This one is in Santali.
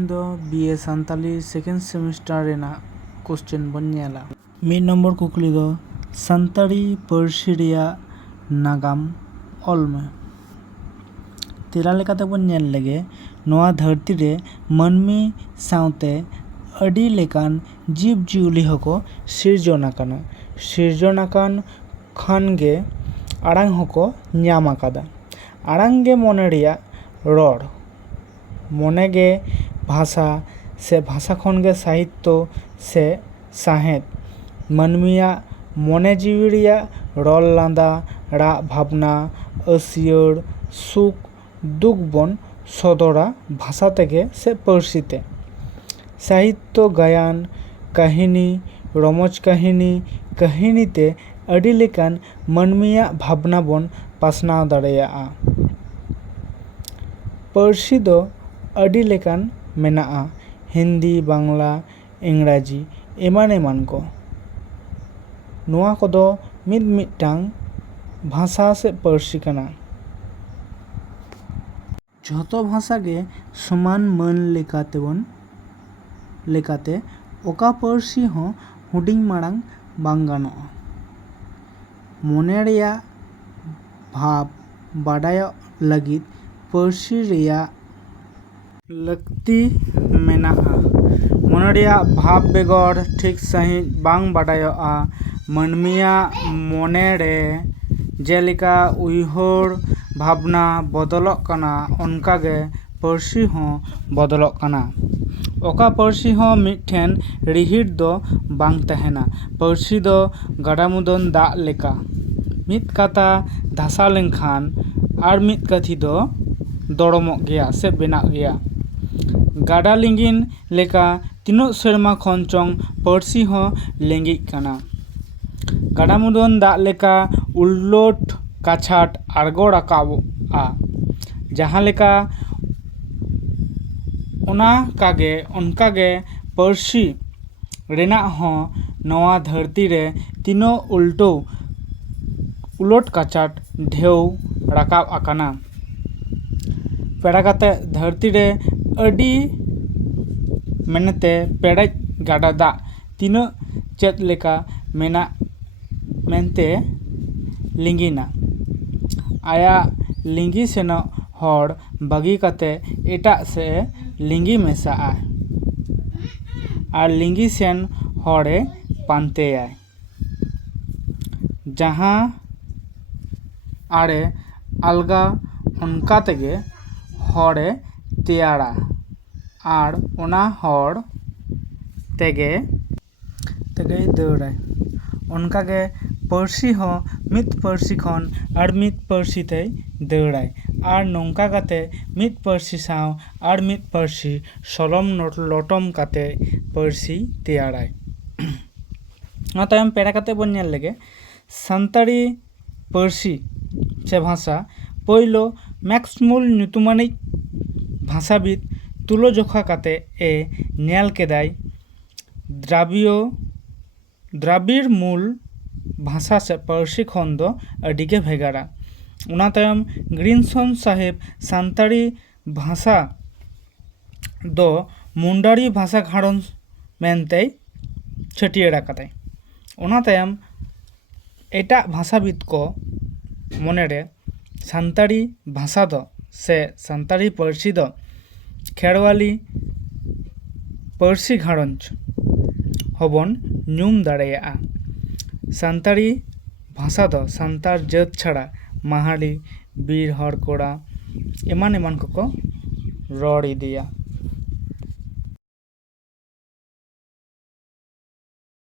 ᱛᱮᱦᱮᱧ ᱫᱚ BA ᱥᱟᱱᱛᱟᱞᱤ ᱥᱮᱠᱮন্ᱰ ᱥᱮᱢᱤᱥᱴᱟᱨ ᱨᱮᱱᱟᱜ ᱠᱳᱥᱪᱮᱱ ᱵᱚᱱ ᱧᱮᱞᱟ। 1 ᱱᱚᱢᱵᱚᱨ ᱠᱩᱠᱞᱤ ᱫᱚ ᱥᱟᱱᱛᱟᱲᱤ ᱯᱟᱹᱨᱥᱤ ᱨᱮᱭᱟᱜ ᱱᱟᱜᱟᱢ ᱚᱞ ᱢᱮ। ᱛᱮᱞᱟ ᱞᱮᱠᱟᱛᱮ ᱵᱚᱱ ᱧᱮᱞ ᱞᱮᱜᱮ ᱱᱚᱣᱟ ᱫᱷᱟᱹᱨᱛᱤ ᱨᱮ ᱢᱟᱹᱱᱢᱤ ᱥᱟᱶᱛᱮ ᱟᱹᱰᱤ ᱞᱮᱠᱟᱱ ᱡᱤᱵᱽᱼᱡᱤᱭᱟᱹᱞᱤ ᱦᱚᱸᱠᱚ ᱥᱤᱨᱡᱚᱱ ᱟᱠᱟᱱᱟ। ᱥᱤᱨᱡᱚᱱ ᱟᱠᱟᱱ ᱠᱷᱟᱱ ᱜᱮ ᱟᱲᱟᱝ ᱦᱚᱸᱠᱚ ᱧᱟᱢ ᱟᱠᱟᱫᱟ। ᱟᱲᱟᱝ ᱜᱮ ᱢᱚᱱᱮ ᱨᱮᱭᱟᱜ ᱨᱚᱲ। ᱢᱚᱱᱮ ᱜᱮ ᱵᱷᱟষᱟ ᱥᱮ ᱵᱷᱟষᱟ ᱠᱷᱚᱱ ᱜᱮ ᱥᱟᱦᱤᱛᱛᱚ ᱥᱮ ᱥᱟᱶᱦᱮᱫ। ᱢᱟᱹᱱᱢᱤᱭᱟᱜ ᱢᱚᱱᱮ ᱡᱤᱣᱤ ᱨᱮᱭᱟᱜ ᱨᱚᱲ ᱞᱟᱸᱫᱟ ᱨᱟᱜ ᱵᱷᱟᱵᱽᱱᱟ ᱟᱹᱥᱭᱟᱹᱲ ᱥᱩᱠ ᱫᱩᱠ ᱵᱚᱱ ᱥᱚᱫᱚᱨᱟ ᱵᱷᱟষᱟ ᱛᱮᱜᱮ ᱥᱮ ᱯᱟᱹᱨᱥᱤ ᱛᱮ। ᱥᱟᱦᱤᱛᱛᱚ ᱜᱟᱭᱟᱱ ᱠᱟᱹᱦᱱᱤ ᱨᱚᱢᱚᱡᱽ ᱠᱟᱹᱦᱱᱤ ᱛᱮ ᱟᱹᱰᱤ ᱞᱮᱠᱟᱱ ᱢᱟᱹᱱᱢᱤᱭᱟᱜ ᱵᱷᱟᱵᱽᱱᱟ ᱵᱚᱱ ᱯᱟᱥᱱᱟᱣ ᱫᱟᱲᱮᱭᱟᱜᱼᱟ। ᱯᱟᱹᱨᱥᱤ ᱫᱚ ᱟᱹᱰි ᱞᱮᱠᱟᱱ ᱢᱮᱱᱟᱜᱼᱟ ᱦᱤᱱᱫᱤ ᱵᱟᱝᱞᱟ ᱤᱝᱨᱟᱡᱤ ᱮᱢᱟᱱ ᱠᱚ। ᱱᱚᱣᱟ ᱠᱚᱫᱚ ᱢᱤᱫᱴᱟᱝ ᱵᱷᱟষᱟ ᱥᱮ ᱯᱟᱹᱨᱥᱤ ᱠᱟᱱᱟ। ᱡᱷᱚᱛᱚ ᱵᱷᱟষᱟ ᱜᱮ ᱥᱚᱢᱟᱱ ᱢᱟᱹᱱ ᱞᱮᱠᱟᱛᱮ ᱚᱠᱟ ᱯᱟᱹᱨᱥᱤ ᱦᱚᱸ ᱦᱩᱰᱤᱧ ᱢᱟᱲᱟᱝ ᱵᱟᱝ ᱜᱟᱱᱚᱜᱼᱟ। ᱢᱚᱱᱮ ᱨᱮᱭᱟᱜ ᱵᱷᱟᱵᱽ ᱵᱟᱰᱟᱭᱚᱜ ᱞᱟᱹᱜᱤᱫ ᱯᱟᱹᱨᱥᱤ ᱨᱮᱭᱟᱜ ᱞᱟᱹᱠᱛᱤ ᱢᱮᱱᱟᱜᱼᱟ। ᱢᱚᱱᱮ ᱨᱮᱭᱟᱜ ᱵᱷᱟᱵᱽ ᱵᱮᱜᱚᱨ ᱴᱷᱤᱠ ᱥᱟᱺᱦᱤᱡ ᱵᱟᱝ ᱵᱟᱰᱟᱭᱚᱜᱼᱟ। ᱢᱟᱹᱱᱢᱤᱭᱟᱜ ᱢᱚᱱᱮ ᱨᱮ ᱡᱮᱞᱮᱠᱟ ᱩᱭᱦᱟᱹᱨ ᱵᱷᱟᱵᱽᱱᱟ ᱵᱚᱫᱚᱞᱚᱜ ᱠᱟᱱᱟ ᱚᱱᱠᱟᱜᱮ ᱯᱟᱹᱨᱥᱤ ᱦᱚᱸ ᱵᱚᱫᱚᱞᱚᱜ ᱠᱟᱱᱟ। ᱚᱠᱟ ᱯᱟᱹᱨᱥᱤ ᱦᱚᱸ ᱢᱤᱫᱴᱷᱮᱱ ᱨᱤᱦᱤᱴ ᱫᱚ ᱵᱟᱝ ᱛᱟᱦᱮᱱᱟ। ᱯᱟᱹᱨᱥᱤ ᱫᱚ ᱜᱟᱰᱟᱢᱩᱫᱚᱱ ᱫᱟᱜ ᱞᱮᱠᱟ। ᱢᱤᱫ ᱠᱟᱛᱷᱟ ᱫᱷᱟᱥᱟᱣ ᱞᱮᱱᱠᱷᱟᱱ ᱟᱨ ᱢᱤᱫ ᱠᱟᱹᱴᱷᱤ ᱫᱚ ᱫᱚᱲᱚᱢᱚᱜ ᱜᱮᱭᱟ ᱥᱮ ᱵᱮᱱᱟᱜ ᱜᱮᱭᱟ। ᱜᱟᱰᱟ ᱞᱤᱸᱜᱤᱱ ᱞᱮᱠᱟ ᱛᱤᱱᱟᱹᱜ ᱥᱮᱨᱢᱟ ᱠᱷᱚᱱ ᱪᱚᱝ ᱯᱟᱹᱨᱥᱤ ᱦᱚᱸ ᱞᱤᱸᱜᱤᱜ ᱠᱟᱱᱟ। ᱜᱟᱰᱟᱢᱩᱫᱚᱱ ᱫᱟᱜ ᱞᱮᱠᱟ ᱩᱞᱴ ᱠᱟᱪᱷᱟᱴ ᱟᱬᱜᱚ ᱨᱟᱠᱟᱵᱼᱟ। ᱡᱟᱦᱟᱸ ᱞᱮᱠᱟ ᱚᱱᱠᱟᱜᱮ ᱯᱟᱹᱨᱥᱤ ᱨᱮᱱᱟᱜ ᱦᱚᱸ ᱱᱚᱣᱟ ᱫᱷᱟᱹᱨᱛᱤ ᱨᱮ ᱛᱤᱱᱟᱹᱜ ᱩᱞᱚᱴ ᱠᱟᱪᱷᱟᱴ ᱰᱷᱮᱣ ᱨᱟᱠᱟᱵ ᱟᱠᱟᱱᱟ ᱯᱮᱲᱟ ᱠᱟᱛᱮ ᱫᱷᱟᱹᱨᱛᱤ ᱨᱮ ᱟᱹᱰᱤ ᱢᱮᱱᱛᱮ ᱯᱮᱨᱮᱡ ᱜᱟᱰᱟ ᱫᱟᱜ ᱛᱤᱱᱟᱹᱜ ᱪᱮᱫ ᱞᱮᱠᱟ ᱢᱮᱱᱛᱮ ᱞᱤᱸᱜᱤᱱᱟ। ᱟᱭᱟᱜ ᱞᱤᱸᱜᱤ ᱥᱮᱱᱚᱜ ᱦᱚᱨ ᱵᱟᱹᱜᱤ ᱠᱟᱛᱮ ᱮᱴᱟᱜ ᱥᱮᱫ ᱞᱤᱸᱜᱤ ᱢᱮᱥᱟᱜᱼᱟᱭ ᱟᱨ ᱞᱤᱸᱜᱤ ᱥᱮᱱ ᱦᱚᱨᱮ ᱯᱟᱱᱛᱮᱭᱟᱭ। ᱡᱟᱦᱟᱸ ᱟᱲᱮ ᱟᱞᱜᱟ ᱚᱱᱠᱟ ᱛᱮᱜᱮ ᱦᱚᱨᱮ ᱛᱮᱭᱟᱨᱟ ᱟᱨ ᱚᱱᱟ ᱦᱚᱨ ᱛᱮᱜᱮᱭ ᱫᱟᱹᱲᱟᱭ। ᱚᱱᱠᱟᱜᱮ ᱯᱟᱹᱨᱥᱤ ᱦᱚᱸ ᱢᱤᱫ ᱯᱟᱹᱨᱥᱤ ᱠᱷᱚᱱ ᱟᱨ ᱢᱤᱫ ᱯᱟᱹᱨᱥᱤ ᱛᱮᱭ ᱫᱟᱹᱲᱟᱭ ᱟᱨ ᱱᱚᱝᱠᱟ ᱠᱟᱛᱮ ᱢᱤᱫ ᱯᱟᱹᱨᱥᱤ ᱥᱟᱶ ᱟᱨ ᱢᱤᱫ ᱯᱟᱹᱨᱥᱤ ᱥᱚᱞᱚᱢ ᱞᱚᱴᱚᱢ ᱠᱟᱛᱮ ᱯᱟᱹᱨᱥᱤ ᱛᱮᱭᱟᱨᱟᱭ। ᱚᱱᱟ ᱛᱟᱭᱚᱢ ᱯᱮᱲᱟ ᱠᱟᱛᱮ ᱵᱚᱱ ᱧᱮᱞ ᱞᱮᱜᱮ ᱥᱟᱱᱛᱟᱲᱤ ᱯᱟᱹᱨᱥᱤ ᱥᱮ ᱵᱷᱟষᱟ ᱯᱳᱭᱞᱳ ᱢᱮᱠᱥᱢᱩᱞ ᱧᱩᱛᱩᱢᱟᱱᱤᱡ ᱵᱷᱟষᱟᱵᱤᱫ ᱛᱩᱞᱟᱹᱡᱚᱠᱷᱟ ᱠᱟᱛᱮ ᱧᱮᱞ ᱠᱮᱫᱟᱭ ᱫᱨᱟᱵᱤᱲ ᱢᱩᱞ ᱵᱷᱟষᱟ ᱥᱮ ᱯᱟᱹᱨᱥᱤ ᱠᱷᱚᱱ ᱫᱚ ᱟᱹᱰᱤᱜᱮ ᱵᱷᱮᱜᱟᱨᱟ। ᱚᱱᱟ ᱛᱟᱭᱚᱢ ᱜᱨᱤᱱᱥᱚᱱ ᱥᱟᱦᱮᱵ ᱥᱟᱱᱛᱟᱲᱤ ᱵᱷᱟষᱟ ᱫᱚ ᱢᱩᱱᱰᱟᱨᱤ ᱵᱷᱟষᱟ ᱜᱷᱟᱨᱚᱸᱡᱽ ᱢᱮᱱᱛᱮᱭ ᱪᱷᱟᱹᱴᱭᱟᱹᱨ ᱟᱠᱟᱫᱟᱭ। ᱚᱱᱟ ᱛᱟᱭᱚᱢ ᱮᱴᱟᱜ ᱵᱷᱟষᱟᱵᱤᱫ ᱠᱚ ᱢᱚᱱᱮᱨᱮ ᱥᱟᱱᱛᱟᱲᱤ ᱵᱷᱟষᱟ ᱫᱚ ᱥᱮ ᱥᱟᱱᱛᱟᱲᱤ ᱯᱟᱹᱨᱥᱤ ᱫᱚ ᱠᱷᱮᱨᱣᱟᱞᱤ ᱯᱟᱹᱨᱥᱤ ᱜᱷᱟᱨᱚᱸᱡᱽ ᱦᱚᱸᱵᱚᱱ ᱧᱩᱢ ᱫᱟᱲᱮᱭᱟᱜᱼᱟ। ᱥᱟᱱᱛᱟᱲᱤ ᱵᱷᱟষᱟ ᱫᱚ ᱥᱟᱱᱛᱟᱲ ᱡᱟᱹᱛ ᱪᱷᱟᱲᱟ ᱢᱟᱦᱟᱞᱤ ᱵᱤᱨ ᱦᱚᱲ ᱠᱚᱲᱟ ᱮᱢᱟᱱ ᱠᱚᱠᱚ ᱨᱚᱲ ᱤᱫᱤᱭᱟ।